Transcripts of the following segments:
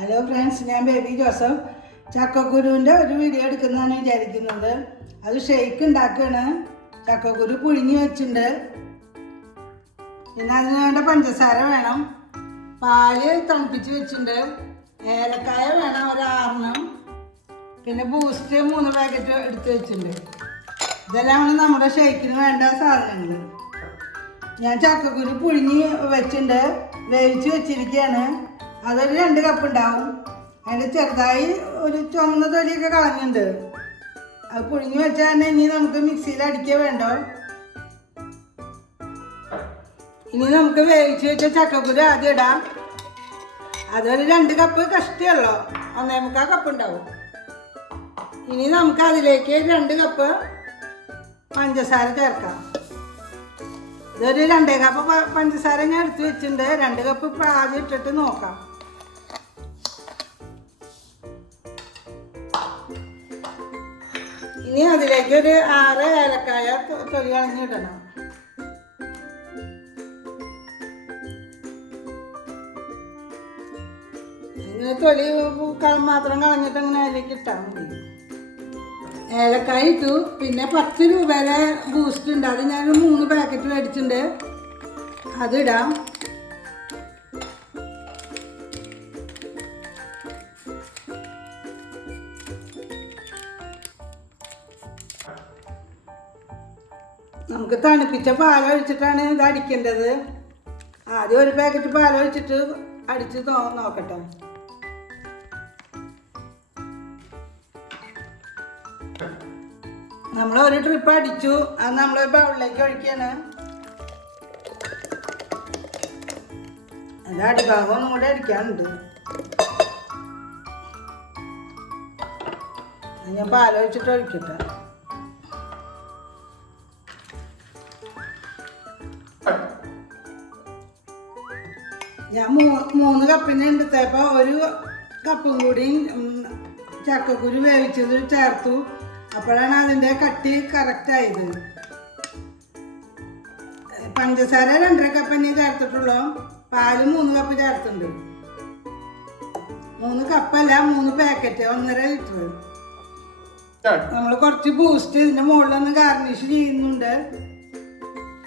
Hello friends, ഞാൻ baby Joseph. ചക്കക്കുരുവിൻ്റെ ഒരു video എടുക്കുന്നതാണ് വിചാരിക്കുന്നത്. അത് ഷെയ്ക്ക് ഉണ്ടാക്കുകയാണ്. ചക്കക്കുരു പുഴുങ്ങി വെച്ചിട്ടുണ്ട്. പിന്നെ അതിന് വേണ്ട പഞ്ചസാര വേണം, പാല് തണുപ്പിച്ച് വെച്ചിട്ടുണ്ട്, ഏലക്കായ വേണം ഒരു 6 പിന്നെ ബൂസ്റ്റ് 3 പാക്കറ്റ് എടുത്ത് വെച്ചിട്ടുണ്ട്. ഇതെല്ലാമാണ് നമ്മുടെ ഷെയ്ക്കിന് വേണ്ട സാധനങ്ങൾ. ഞാൻ ചക്കക്കുരു പുഴുങ്ങി വെച്ചിട്ടുണ്ട്, വേവിച്ച് വെച്ചിരിക്കുകയാണ്. അതൊരു 2 കപ്പ് ഉണ്ടാവും. അതിൻ്റെ ചെറുതായി ഒരു ചുമന്ന തൊലിയൊക്കെ കളഞ്ഞിട്ടുണ്ട്. അത് പുഴുങ്ങി വെച്ചാൽ തന്നെ ഇനി നമുക്ക് മിക്സിയിൽ അടിക്കുക വേണ്ടോ. ഇനി നമുക്ക് വേവിച്ച് വെച്ച ചക്കക്കുരു ആദ്യം ഇടാം. അതൊരു 2 കപ്പ് കഷ്ടിയുള്ളൂ, 1.25 കപ്പ് ഉണ്ടാവും. ഇനി നമുക്ക് അതിലേക്ക് 2 കപ്പ് പഞ്ചസാര ചേർക്കാം. ഇതൊരു 2 കപ്പ് പഞ്ചസാര ഞാൻ എടുത്ത് വെച്ചിട്ടുണ്ട്. 2 കപ്പ് ആദ്യം ഇട്ടിട്ട് നോക്കാം. ഇനി അതിലേക്ക് ഒരു 6 ഏലക്കായ തൊലി കളഞ്ഞിടണം. ഇങ്ങനെ തൊലി മാത്രം കളഞ്ഞിട്ട് അങ്ങനെ അതിലേക്ക് ഇട്ടാൽ മതി. ഏലക്കായ ഇട്ടു. പിന്നെ 10 രൂപയുടെ ബൂസ്റ്റ് ഉണ്ട്, അത് ഞാൻ 3 പാക്കറ്റ് മേടിച്ചിട്ടുണ്ട്, അതിടാം. നമുക്ക് തണുപ്പിച്ച പാലൊഴിച്ചിട്ടാണ് ഇത് അടിക്കേണ്ടത്. ആദ്യം 1 പാക്കറ്റ് പാലൊഴിച്ചിട്ട് അടിച്ച് നോക്കട്ടെ. നമ്മൾ ഒരു ട്രിപ്പ് അടിച്ചു, അത് നമ്മൾ ബൗളിലേക്ക് ഒഴിക്കുകയാണ്. അതിൻ്റെ അടിഭാഗം ഒന്നും കൂടെ അടിക്കാനുണ്ട്. ഞാൻ പാലൊഴിച്ചിട്ട് ഒഴിക്കട്ടെ. ഞാൻ 3 കപ്പിന് എടുത്തപ്പോൾ 1 കപ്പും കൂടി ചക്കക്കുരു വേവിച്ചത് ചേർത്തു. അപ്പോഴാണ് അതിൻ്റെ കട്ടി കറക്റ്റായത്. പഞ്ചസാര 2.5 കപ്പ് തന്നെ ചേർത്തിട്ടുള്ളൂ. പാല് 3 കപ്പ് ചേർത്തിട്ടുണ്ട്. 3 കപ്പല്ല, 3 പാക്കറ്റ്, 1.5 ലിറ്റർ. നമ്മൾ കുറച്ച് ബൂസ്റ്റ് ഇതിൻ്റെ മുകളിലൊന്ന് ഗാർണിഷ് ചെയ്യുന്നുണ്ട്.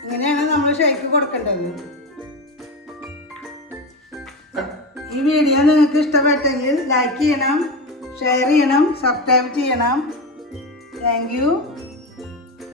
ഇങ്ങനെയാണ് നമ്മൾ ഷേക്ക് കൊടുക്കേണ്ടത്. ഈ വീഡിയോ നിങ്ങൾക്ക് ഇഷ്ടപ്പെട്ടെങ്കിൽ ലൈക്ക് ചെയ്യണം, ഷെയർ ചെയ്യണം, സബ്സ്ക്രൈബ് ചെയ്യണം. Thank you.